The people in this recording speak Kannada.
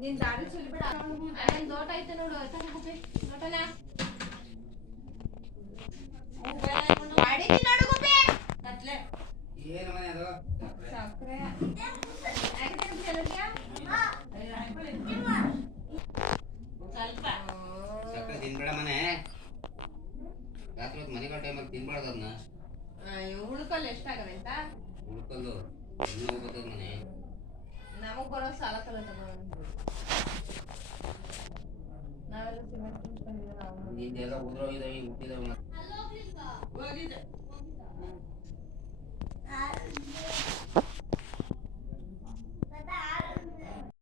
ನೀನ್ ದಾರಿ ಸುಲಿಬೇಡ ಅಲ್ಲೊಂದು ದೋಟ ಐತೆ ನೋಡು ದೋಟನ ಏನು ಮನೆ ಅದು ಸಕ್ಕರೆ ಸಕ್ಕರೆ ತಿನ್ಬೇಡ ಮನೆ ರಾತ್ರಿ ಹೊತ್ತು ಮನೆಗಳ ಟೈಮಲ್ಲಿ ತಿನ್ಬಾರ್ದು ಅದನ್ನ ಉಳ್ಕಲ್ ಎಷ್ಟಾಗದೆ ಅಂತ ಉಳ್ಕಲ್ಲು ಇನ್ನೂ ಹೋಗ್ತದ ಮನೆ ನಮಗ್ ಬರೋ ಸಾಲ ತಗೊಂಡು ನಾವೆಲ್ಲ ಸಿಮೆಂಟ್ ತುಂಬಿಕೊಂಡಿದ್ದೀವಿ ನಾವು ನಿಂದೆಲ್ಲ ಉದ್ರೋಗಿದಾವೆ ಹುಟ್ಟಿದಾವೆ